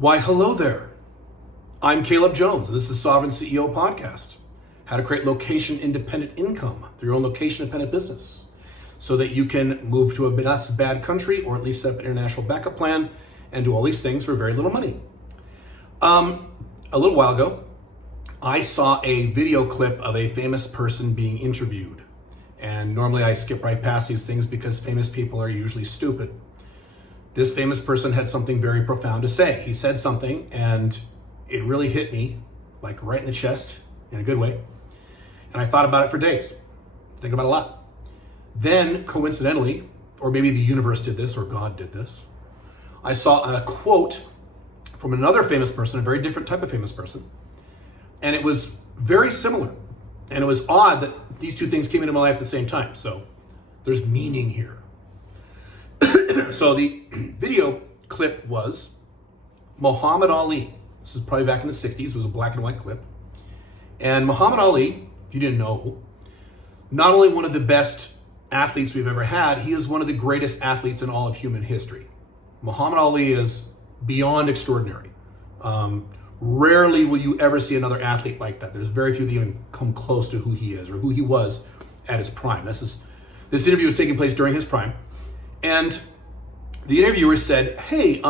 Why, hello there. I'm Caleb Jones, and this is Sovereign CEO Podcast. How to create location-independent income through your own location-independent business so that you can move to a less bad country or at least set up an international backup plan and do all these things for very little money. A little while ago, I saw a video clip of a famous person being interviewed. And normally I skip right past these things because famous people are usually stupid. This famous person had something very profound to say. He said something and it really hit me, like right in the chest, in a good way. And I thought about it for days, think about it a lot. Then coincidentally, or maybe the universe did this or God did this, I saw a quote from another famous person, a very different type of famous person. And it was very similar. And it was odd that these two things came into my life at the same time. So there's meaning here. So the video clip was Muhammad Ali. This is probably back in the 60s. It was a black and white clip. And Muhammad Ali, if you didn't know, not only one of the best athletes we've ever had, he is one of the greatest athletes in all of human history. Muhammad Ali is beyond extraordinary. Rarely will you ever see another athlete like that. There's very few that even come close to who he is or who he was at his prime. This interview was taking place during his prime. And the interviewer said, hey,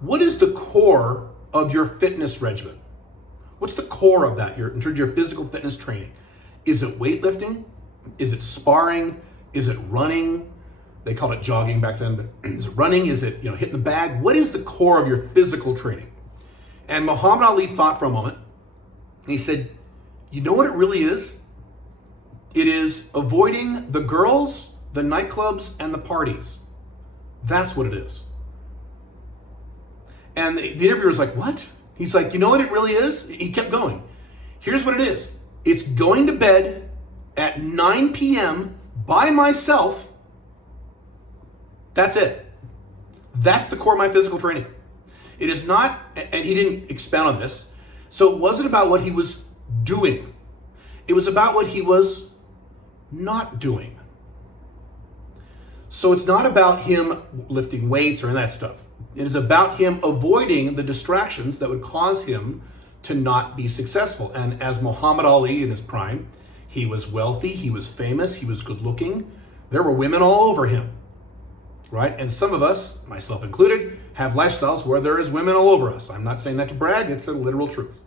what is the core of your fitness regimen? What's the core of that in terms of your physical fitness training? Is it weightlifting? Is it sparring? Is it running? They called it jogging back then, but is it running? Is it hitting the bag? What is the core of your physical training? And Muhammad Ali thought for a moment. And he said, you know what it really is? It is avoiding the girls, the nightclubs, and the parties. That's what it is. And the interviewer was like, what? He's like, you know what it really is? He kept going. Here's what it is. It's going to bed at 9 p.m. by myself. That's it. That's the core of my physical training. It is not, and he didn't expound on this, so it wasn't about what he was doing. It was about what he was not doing. So it's not about him lifting weights or any of that stuff. It is about him avoiding the distractions that would cause him to not be successful. And as Muhammad Ali in his prime, he was wealthy, he was famous, he was good looking. There were women all over him, right? And some of us, myself included, have lifestyles where there is women all over us. I'm not saying that to brag, it's a literal truth.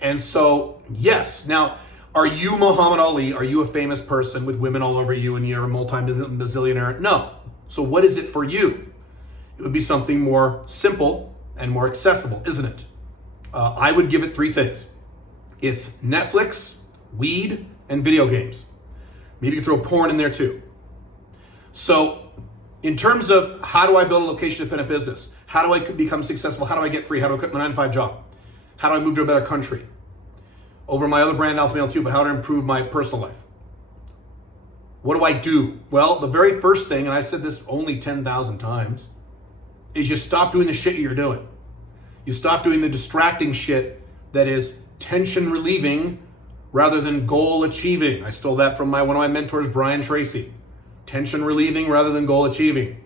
And so, yes, now, are you Muhammad Ali? Are you a famous person with women all over you and you're a multi-bazillionaire? No. So what is it for you? It would be something more simple and more accessible, isn't it? I would give it three things. It's Netflix, weed, and video games. Maybe you throw porn in there too. So in terms of how do I build a location-independent business? How do I become successful? How do I get free? How do I quit my 9-to-5 job? How do I move to a better country? Over my other brand, Alpha Male 2, but how to improve my personal life? What do I do? Well, the very first thing, and I said this only 10,000 times, is you stop doing the shit you're doing. You stop doing the distracting shit that is tension relieving rather than goal achieving. I stole that from one of my mentors, Brian Tracy. Tension relieving rather than goal achieving.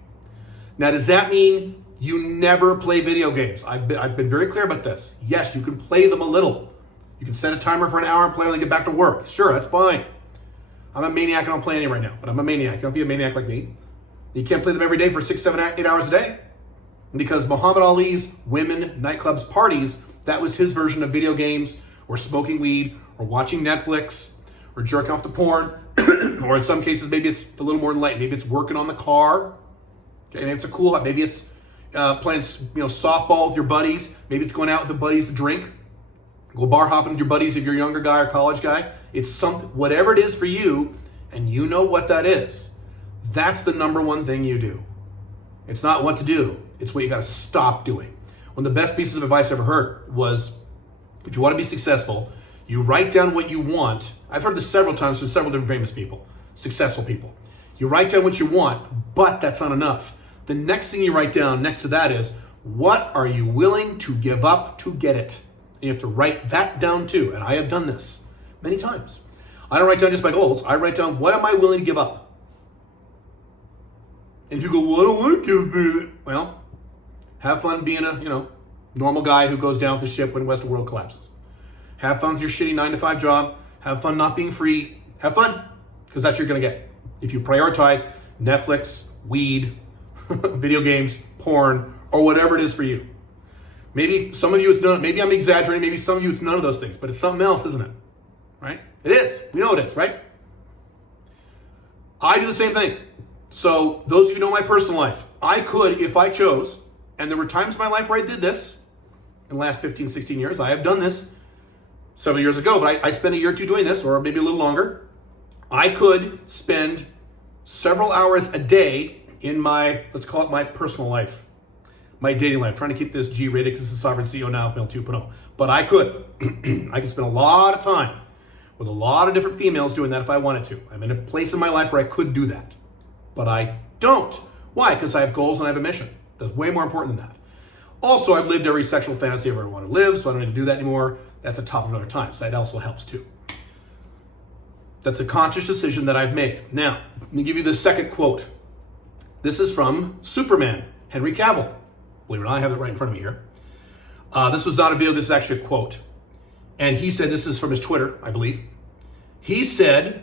Now, does that mean you never play video games? I've been very clear about this. Yes, you can play them a little. You can set a timer for an hour and play when they get back to work. Sure, that's fine. I'm a maniac. I don't play any right now, but I'm a maniac. Don't be a maniac like me. You can't play them every day for 6, 7, 8 hours a day. Because Muhammad Ali's women, nightclubs, parties, that was his version of video games or smoking weed or watching Netflix or jerking off to porn. Or in some cases, maybe it's a little more enlightened. Maybe it's working on the car. Okay, maybe it's a cool. Maybe it's playing softball with your buddies. Maybe it's going out with the buddies to drink. Go bar hopping with your buddies if you're a younger guy or college guy. It's something, whatever it is for you, and you know what that is. That's the number one thing you do. It's not what to do. It's what you got to stop doing. One of the best pieces of advice I ever heard was, if you want to be successful, you write down what you want. I've heard this several times from several different famous people, successful people. You write down what you want, but that's not enough. The next thing you write down next to that is, what are you willing to give up to get it? And you have to write that down too. And I have done this many times. I don't write down just my goals. I write down, what am I willing to give up? And if you go, well, I don't want to give it. Well, Have fun being a, normal guy who goes down with the ship when Westworld collapses. Have fun with your shitty 9-to-5 job. Have fun not being free. Have fun, because that's what you're going to get. If you prioritize Netflix, weed, video games, porn, or whatever it is for you. Maybe some of you it's none, maybe I'm exaggerating, maybe some of you it's none of those things, but it's something else, isn't it? Right? It is. We know it is, right? I do the same thing. So those of you who know my personal life, I could, if I chose, and there were times in my life where I did this, in the last 15, 16 years, I have done this several years ago, but I spent a year or two doing this, or maybe a little longer. I could spend several hours a day in my, let's call it my personal life, my dating life, trying to keep this G-rated because it's a Sovereign CEO now, Male 2.0. But I could. I could spend a lot of time with a lot of different females doing that if I wanted to. I'm in a place in my life where I could do that. But I don't. Why? Because I have goals and I have a mission. That's way more important than that. Also, I've lived every sexual fantasy I've ever wanted to live, so I don't need to do that anymore. That's a top of another time, so that also helps too. That's a conscious decision that I've made. Now, let me give you the second quote. This is from Superman, Henry Cavill. Believe it or not, I have it right in front of me here. This was not a video, this is actually a quote. And he said, this is from his Twitter, I believe. He said,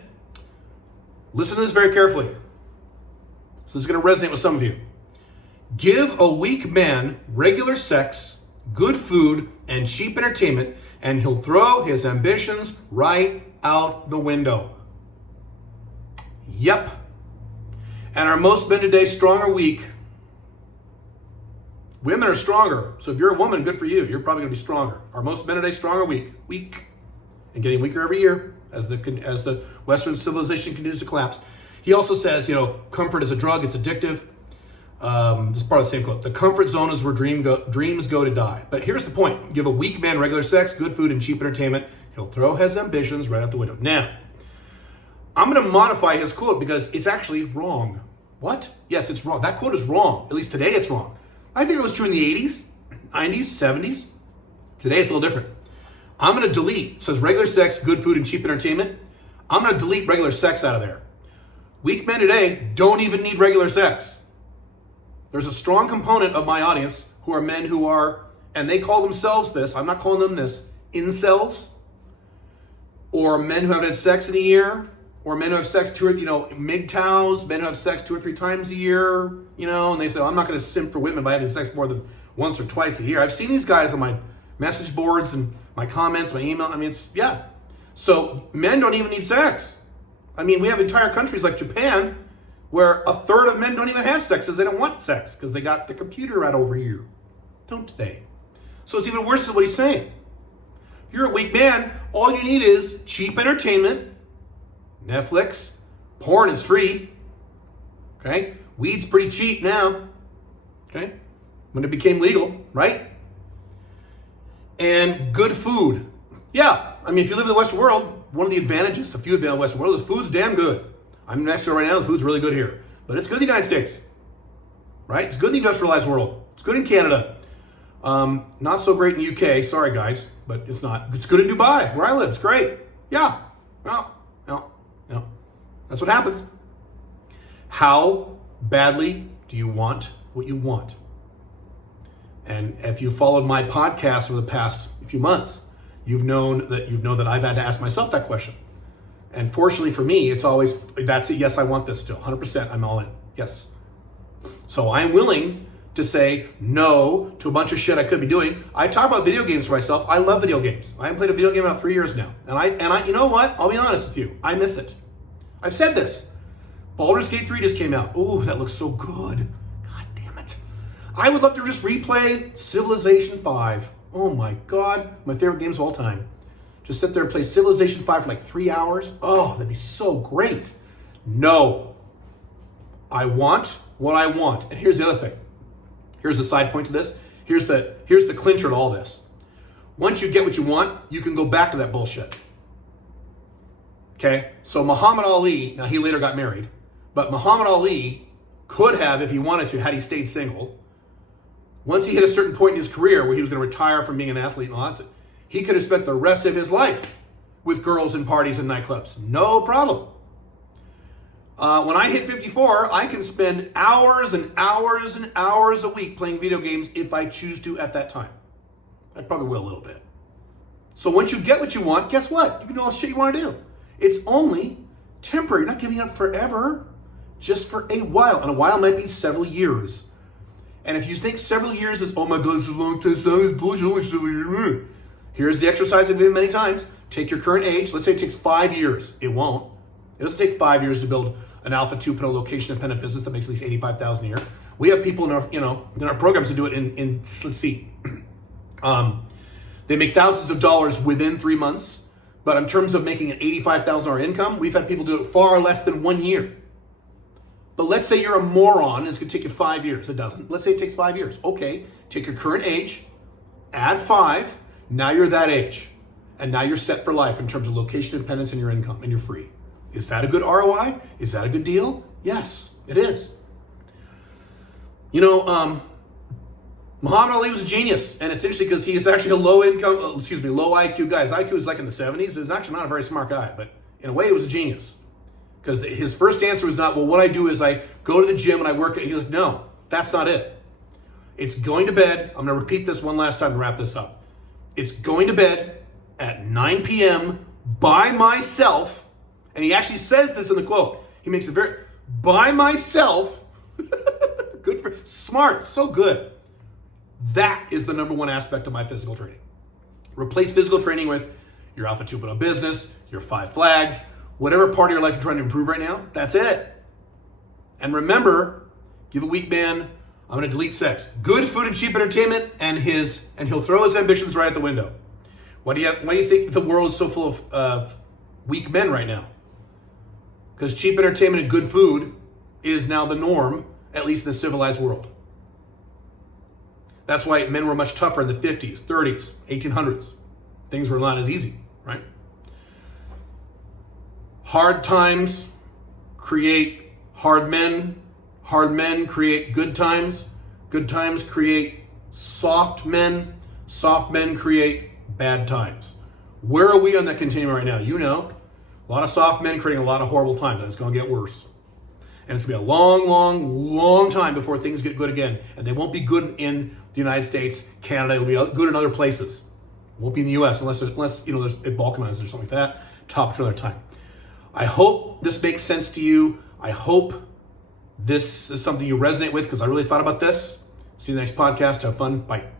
listen to this very carefully. So this is going to resonate with some of you. Give a weak man regular sex, good food, and cheap entertainment, and he'll throw his ambitions right out the window. Yep. And are most men today strong or weak? Women are stronger. So if you're a woman, good for you. You're probably going to be stronger. Are most men today strong or weak? Weak. And getting weaker every year as the Western civilization continues to collapse. He also says, comfort is a drug. It's addictive. This is part of the same quote. The comfort zone is where dreams go to die. But here's the point. Give a weak man regular sex, good food, and cheap entertainment. He'll throw his ambitions right out the window. Now, I'm going to modify his quote because it's actually wrong. What? Yes, it's wrong. That quote is wrong. At least today it's wrong. I think it was true in the 80s, 90s, 70s. Today it's a little different. I'm going to delete. It says regular sex, good food, and cheap entertainment. I'm going to delete regular sex out of there. Weak men today don't even need regular sex. There's a strong component of my audience who are men who are, and they call themselves this, I'm not calling them this, incels, or men who haven't had sex in a year, or men who have sex MGTOWs, men who have sex 2 or 3 times a year, and they say, I'm not going to simp for women by having sex more than once or twice a year. I've seen these guys on my message boards and my comments, my email. So men don't even need sex. We have entire countries like Japan where a third of men don't even have sex because they don't want sex because they got the computer right over here. Don't they? So it's even worse than what he's saying. If you're a weak man, all you need is cheap entertainment, Netflix, porn is free, okay? Weed's pretty cheap now, okay? When it became legal, right? And good food. Yeah, if you live in the Western world, one of the advantages, a few advantages of the Western world is food's damn good. I'm next to it right now, the food's really good here. But it's good in the United States, right? It's good in the industrialized world. It's good in Canada. Not so great in the UK, sorry guys, but it's not. It's good in Dubai, where I live, it's great. Yeah, no. That's what happens. How badly do you want what you want? And if you followed my podcast over the past few months, you know that I've had to ask myself that question. And fortunately for me, it's always, that's it, yes, I want this still, 100%, I'm all in, yes. So I'm willing to say no to a bunch of shit I could be doing. I talk about video games for myself. I love video games. I haven't played a video game in about 3 years now. And I, you know what? I'll be honest with you. I miss it. I've said this. Baldur's Gate 3 just came out. Ooh, that looks so good. God damn it. I would love to just replay Civilization 5. Oh my God. My favorite games of all time. Just sit there and play Civilization 5 for like 3 hours. Oh, that'd be so great. No. I want what I want. And here's the other thing. Here's the side point to this. Here's the clincher to all this. Once you get what you want, you can go back to that bullshit. Okay? So Muhammad Ali, now he later got married, but Muhammad Ali could have, if he wanted to, had he stayed single, once he hit a certain point in his career where he was going to retire from being an athlete and all that, he could have spent the rest of his life with girls and parties and nightclubs. No problem. When I hit 54, I can spend hours and hours and hours a week playing video games if I choose to at that time. I probably will a little bit. So once you get what you want, guess what? You can do all the shit you want to do. It's only temporary. You're not giving up forever, just for a while. And a while might be several years. And if you think several years is, oh my God, this is a long time, it's bullshit, only several years. Here's the exercise I've given many times. Take your current age. Let's say it takes 5 years. It won't. It'll take 5 years to build an Alpha 2.0 location-dependent business that makes at least $85,000 a year. We have people in our programs that do it in let's see. They make thousands of dollars within 3 months, but in terms of making an $85,000 income, we've had people do it far less than 1 year. But let's say you're a moron and it's going to take you 5 years. It doesn't. Let's say it takes 5 years. Okay, take your current age, add 5. Now you're that age. And now you're set for life in terms of location independence and your income, and you're free. Is that a good ROI? Is that a good deal? Yes, it is. Muhammad Ali was a genius, and it's interesting because he is actually a low IQ guy. His IQ is like in the 70s. He was actually not a very smart guy, but in a way, he was a genius. Because his first answer was not, well, what I do is I go to the gym and I work. He was like, no, that's not it. It's going to bed. I'm going to repeat this one last time to wrap this up. It's going to bed at 9 p.m. by myself. And he actually says this in the quote. He makes it very, by myself. Good for, smart, so good. That is the number one aspect of my physical training. Replace physical training with your Alpha 2.0 business, your 5 flags, whatever part of your life you're trying to improve right now, that's it. And remember, give a weak man, I'm going to delete sex. Good food and cheap entertainment, and he'll throw his ambitions right out the window. Why do you think the world is so full of weak men right now? Because cheap entertainment and good food is now the norm, at least in the civilized world. That's why men were much tougher in the 50s, 30s, 1800s. Things were not as easy, right? Hard times create hard men. Hard men create good times. Good times create soft men. Soft men create bad times. Where are we on that continuum right now? You know, a lot of soft men creating a lot of horrible times, and it's going to get worse. And it's going to be a long, long, long time before things get good again. And they won't be good in the United States, Canada. It'll be good in other places. It won't be in the U.S. unless it balkanizes or something like that. Topic for another time. I hope this makes sense to you. I hope this is something you resonate with, because I really thought about this. See you in the next podcast. Have fun. Bye.